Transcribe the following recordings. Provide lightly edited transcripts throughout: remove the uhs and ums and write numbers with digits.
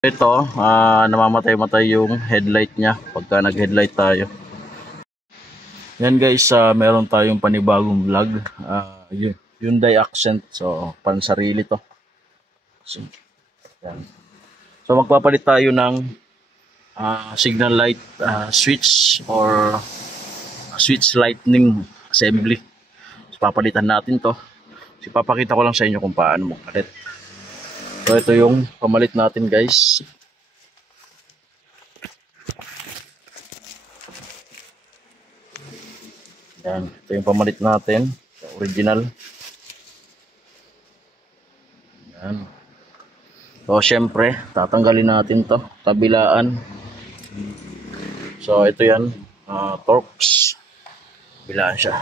Ito, namamatay-matay yung headlight niya pagka nag-headlight tayo. Yan guys, meron tayong panibagong vlog. Hyundai Accent. So, pansarili to. So, yan. So magpapalit tayo ng signal light switch or switch lightning assembly. So, papalitan natin to. So, papakita ko lang sa inyo kung paano magpalit. So, ito yung pamalit natin guys. Yan, ito yung pamalit natin sa original. Yan. So, syempre, tatanggalin natin to kabilaan. So, ito yan, Torx. Kabilaan siya.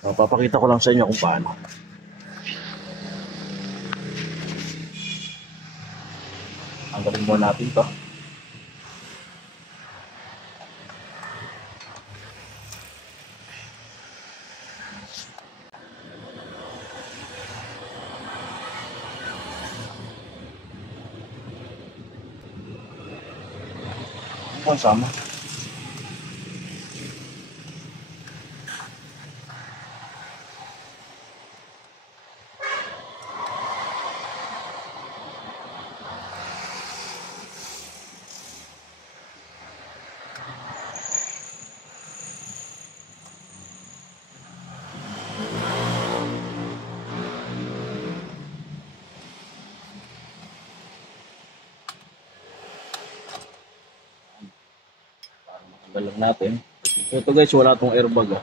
So, papakita ko lang sa inyo kung paano. Tanggalin muna natin to. Kung sama. Tanggal lang natin. Ito guys, wala tong airbag.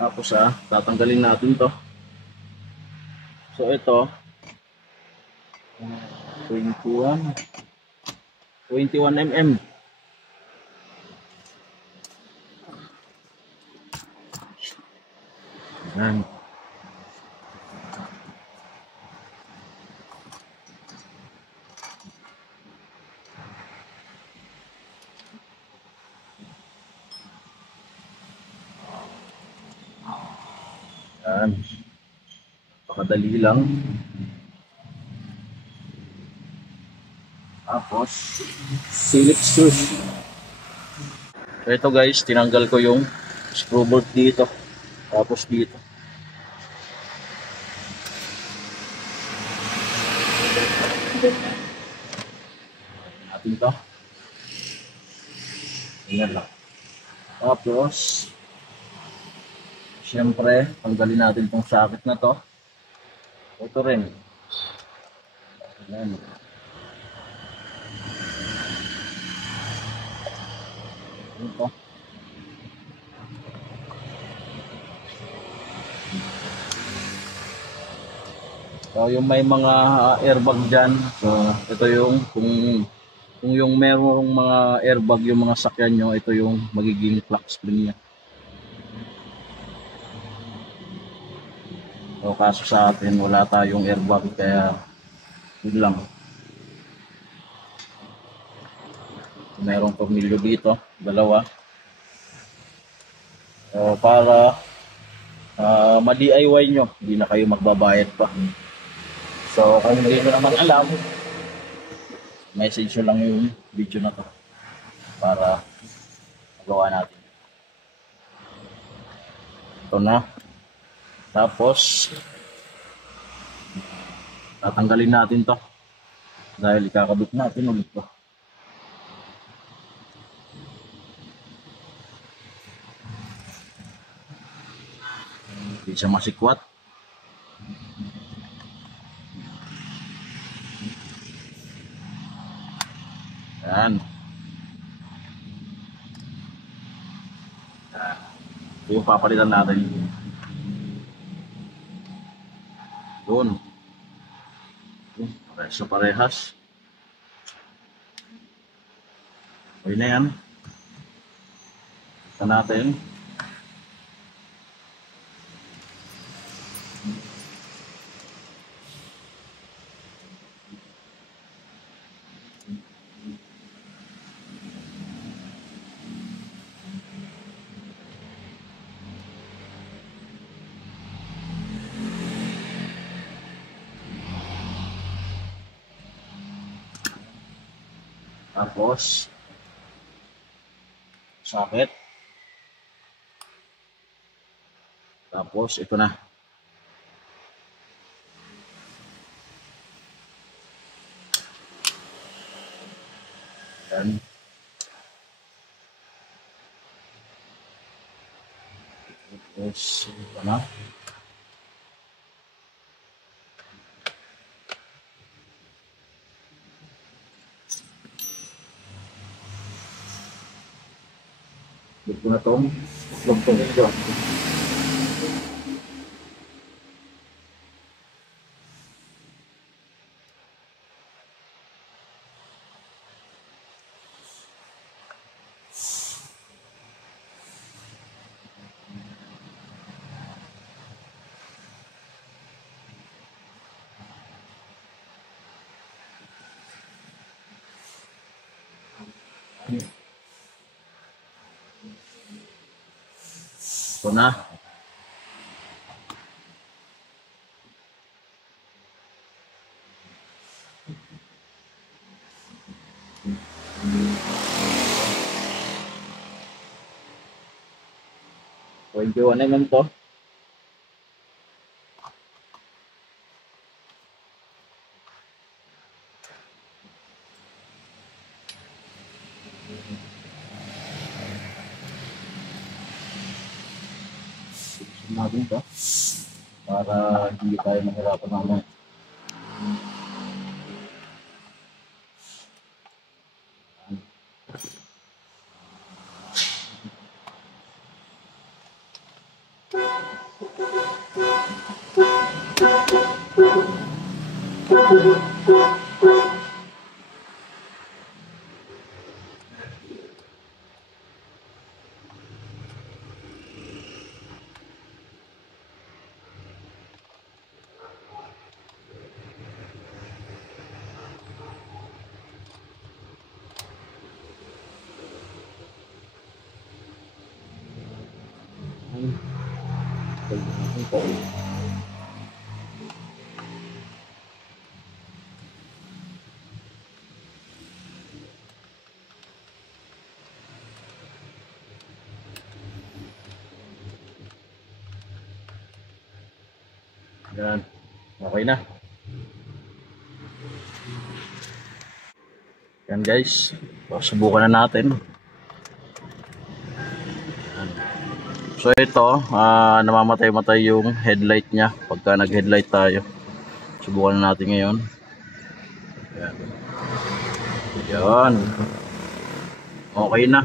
Tapos tatanggalin natin to. So ito, 21 mm. Yan. Yan. Pakadali lang. Tapos, silip shoes. So ito guys, tinanggal ko yung screw bolt dito. Tapos dito. Natin to. Yan lang. Tapos, syempre, tanggalin natin itong socket na to. Ito rin. Yan. Ito. So, yung may mga airbag dyan. So, ito yung, kung yung merong mga airbag yung mga sakyan nyo, ito yung magiging flex spring niya. So, kaso sa atin, wala tayong airbag, kaya yun lang. Merong tornilyo dito, dalawa. So, para ma-DIY nyo, hindi na kayo magbabayad pa. So, kung hindi nyo naman alam, message nyo lang yung video na to para magawa natin. Ito na. Tapos, tatanggalin natin to dahil ikakabit natin ulit to. Hindi siya masikwat. Yan. Ito yung papalitan natin. Doon. Parehas. Okay na yan. Ito natin. Tapos, socket. Tapos, ito na. Yan. Tapos, ito na. Ito na itong lugtong. Ito na. Pwede ko naman to. Natin to para hindi tayo mahirapan naman. Yan. Okay na. Yan guys. Subukan na natin. So ito, namamatay-matay yung headlight niya pagka nag-headlight tayo. Subukan na natin ngayon. Yan. Yan. Okay na.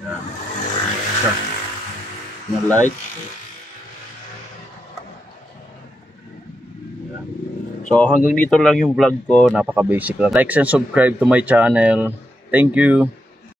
Yan. Isa. Yung light. Yan. So hanggang dito lang yung vlog ko. Napaka-basic lang. Like and subscribe to my channel. Thank you.